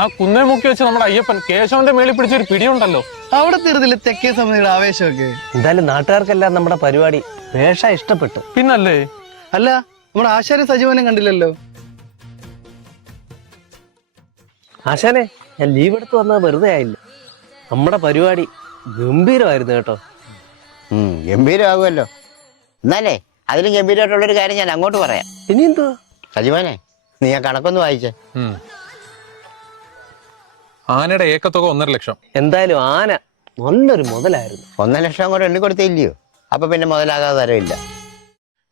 ആ കുന്നേ മുക്കി വെച്ച് നമ്മുടെ അയ്യപ്പൻ കേശവന്റെ മേളിൽ പിടിച്ചൊരു പിടിയുണ്ടല്ലോ. അവിടെ തീർന്നില്ല തെക്കേ സമിതിയുടെ ആവേശമൊക്കെ. എന്തായാലും നാട്ടുകാർക്കെല്ലാം നമ്മുടെ പരിപാടി വേഷ ഇഷ്ടപ്പെട്ടു. പിന്നല്ലേ. അല്ല, നമ്മുടെ ആശാരി സജീവനം കണ്ടില്ലല്ലോ. ആശാനെ, ഞാൻ ലീവ് എടുത്ത് വന്നത് വെറുതെ ആയില്ല. നമ്മുടെ പരിപാടി ഗംഭീരമായിരുന്നു കേട്ടോ. ഗംഭീരമാകുമല്ലോ. എന്നാലേ അതിലും ഗംഭീരമായിട്ടുള്ളൊരു കാര്യം ഞാൻ അങ്ങോട്ട് പറയാം. ഇനി എന്തുവാ സജീവനെ, നീ ആ കണക്കൊന്ന് വായിച്ചേ. ആനയുടെ ഏക്കത്തുക 1.5 ലക്ഷം. എന്തായാലും ആന നല്ലൊരു മുതലായിരുന്നു. 1 ലക്ഷം കൂടെ എണ്ണി കൊടുത്തില്ലയോ? അപ്പൊ പിന്നെ മുതലാകാതെ തരമില്ല.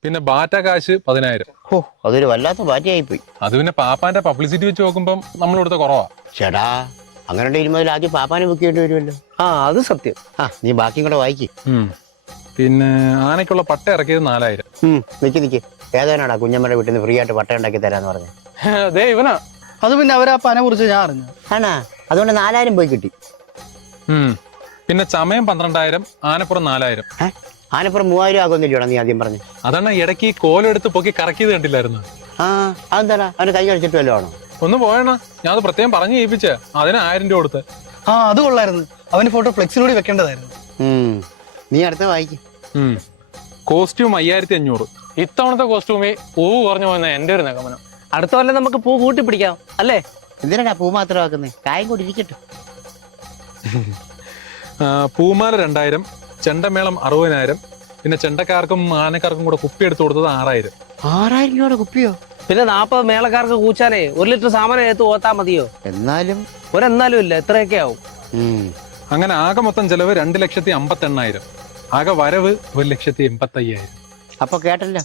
പിന്നെ ബാറ്റ കാശ് 10,000. ഓ, അതൊരു വല്ലാത്ത ബാറ്റിയായിപ്പോയി. അത് പിന്നെ പാപ്പാന്റെ പബ്ലിസിറ്റി വെച്ച് നോക്കുമ്പം നമ്മളിവിടുത്തെ കുറവാ. ചേടാ, അങ്ങനെ ഇരുന്നതിൽ ആദ്യം പാപ്പാനെ ബുക്ക് ചെയ്യേണ്ടി വരുമല്ലോ. അത് സത്യം. നീ ബാക്കിയും കൂടെ വായിക്ക്. പിന്നെ ആനയ്ക്കുള്ള പട്ട ഇറക്കിയത് 4,000. നിക്ക് ഏതാനാടാ കുഞ്ഞമ്മയുടെ വീട്ടിൽ നിന്ന് ഫ്രീ ആയിട്ട് പട്ട ഉണ്ടാക്കി തരാന്ന് പറഞ്ഞു. ദേ ഇവനാ. അത് പിന്നെ അവരാ പന കുറിച്ച് ഞാൻ അറിഞ്ഞു. ആണാ? അതുകൊണ്ട് 4,000 പോയി കിട്ടി. പിന്നെ ചമയം 12,000, ആനപ്പുറം 4,000. ആനപ്പുറം 3,000 ആകുന്നില്ലയോടാ നീ ആദ്യം പറഞ്ഞു. അതാണ് ഇടയ്ക്ക് കോലെടുത്ത് പൊക്കി കറക്കിയത് കണ്ടില്ലായിരുന്നു. അതെന്താടാ, അവന് കൈ കഴിച്ചിട്ട് വല്ലോ ആണോ? ഒന്ന് പോയണ, ഞാൻ അത് പ്രത്യേകം പറഞ്ഞു ഏൽപ്പിച്ചേ. അതിന് 1000 രൂപ കൊടുത്ത്. അത് കൊള്ളായിരുന്നു. അവന് ഫോട്ടോ ഫ്ലെക്സിലൂടെ വെക്കേണ്ടതായിരുന്നു. നീ അടുത്ത വായിക്കും. കോസ്റ്റ്യൂം 5,500. ഇത്തവണത്തെ കോസ്റ്റ്യൂമേ പൂവ് കുറഞ്ഞു പോകുന്ന എന്റെ ഒരു നിഗമനം. അടുത്ത കൊല്ലം നമുക്ക് പൂ കൂട്ടി പിടിക്കാം അല്ലേ? എന്തിനാ പൂ മാത്രമാക്കുന്നേ? കായം കൂടി ഇരിക്കട്ടെ. പൂമാല 2,000, ചെണ്ടമേളം 60,000. പിന്നെ ചെണ്ടക്കാർക്കും ആനക്കാർക്കും കൂടെ കുപ്പി എടുത്തു കൊടുത്തത് 6,000. 6,000 രൂപയുടെ കുപ്പിയോ? പിന്നെ 40 മേളക്കാർക്ക് കൂച്ചാനേ 1 ലിറ്റർ സാമാനം ഏത്ത് ഓത്താ മതിയോ? എന്നാലും ഇല്ല, എത്രയൊക്കെ ആവും. അങ്ങനെ ആകെ മൊത്തം ചെലവ് 2,58,000. ആകെ വരവ് 1,85,000. അപ്പൊ കേട്ടല്ലോ,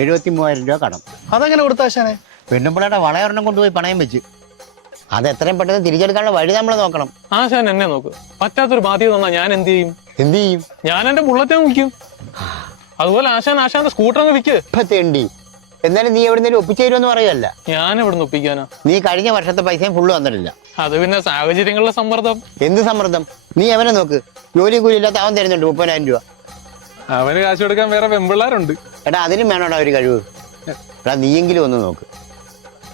73,000 രൂപ കടം. അതെങ്ങനെ കൊടുത്താശാനെ? പെണ്ണുമ്പിളയുടെ വളയൊരെണ്ണം കൊണ്ടുപോയി പണയം വെച്ച്. അത് എത്രയും പെട്ടെന്ന് തിരിച്ചെടുക്കാനുള്ള വഴി നമ്മൾ നോക്കണം. ആശാൻ എന്നെ നോക്ക്. പറ്റാത്തൊരു ബാധ്യത തന്നാ ഞാൻ എന്ത് ചെയ്യും? ഞാൻ എന്റെ ബുള്ളറ്റ് വിൽക്കും. അതുപോലെ ആശാന്റെ സ്കൂട്ടർ അങ്ങ് വിൽക്ക്. ഇപ്പൊ തേണ്ടി. എന്നാലും നീ എവിടുന്നേലും ഒപ്പിച്ചു തരുമെന്ന് പറയുമല്ല. ഞാൻ എവിടുന്ന് ഒപ്പിക്കാനാ? നീ കഴിഞ്ഞ വർഷത്തെ പൈസയും ഫുള്ള് വന്നിട്ടില്ല. അത് പിന്നെ സാഹചര്യങ്ങളുടെ സമ്മർദ്ദം. എന്ത് സമ്മർദ്ദം? നീ അവനെ നോക്ക്. ജോലി കൂലി ഇല്ലാത്ത അവൻ തരുന്നുണ്ട് 30,000 രൂപ. അവന് കാശ് കൊടുക്കാൻ വേറെ പെമ്പിള്ളാരുണ്ട്. എടാ, അതിനും വേണോടാ ഒരു കഴിവ്. എടാ, നീയെങ്കിലും ഒന്ന് നോക്ക്.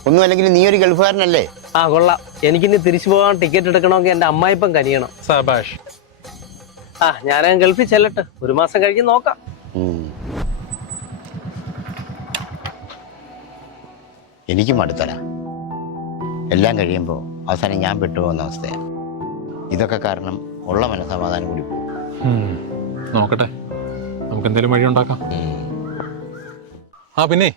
ഒന്നും അല്ലെങ്കിൽ നീ ഒരു ഗൾഫുകാരനല്ലേ? കൊള്ളാം. എനിക്കിനി തിരിച്ചു പോകാൻ ടിക്കറ്റ് എടുക്കണമെങ്കിൽ എന്റെ അമ്മായിപ്പം കനിയണം. സബാഷ്. ഞാൻ ഗൾഫിൽ ചെല്ലട്ടെ, 1 മാസം കഴിഞ്ഞ് നോക്കാം. എനിക്ക് മടുത്തരാ. എല്ലാം കഴിയുമ്പോൾ അവസാനം ഞാൻ പെട്ടുപോകുന്ന അവസ്ഥയാണ്. ഇതൊക്കെ കാരണം ഉള്ള മനസ്സമാധാനം കൂടി പോകും. നോക്കട്ടെ, നമുക്ക് എന്തെങ്കിലും വഴി ഉണ്ടാക്കാം. പിന്നെ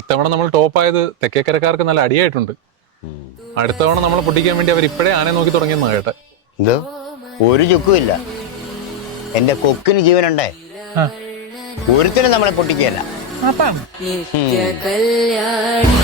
ഇത്തവണ നമ്മൾ ടോപ്പായത് തെക്കേക്കരക്കാർക്ക് നല്ല അടിയായിട്ടുണ്ട്. അടുത്ത തവണ നമ്മളെ പൊട്ടിക്കാൻ വേണ്ടി അവർ ഇപ്പോഴേ ആനയെ നോക്കി തുടങ്ങിയെന്നാ കേട്ടെ. എന്തോ? ഒരു ചുക്കുമില്ല. എന്റെ കൊക്കിന് ജീവനുണ്ടേ. ഒരുത്തിനും നമ്മളെ പൊട്ടിക്കുകയല്ല. നിത്യ കല്യാണി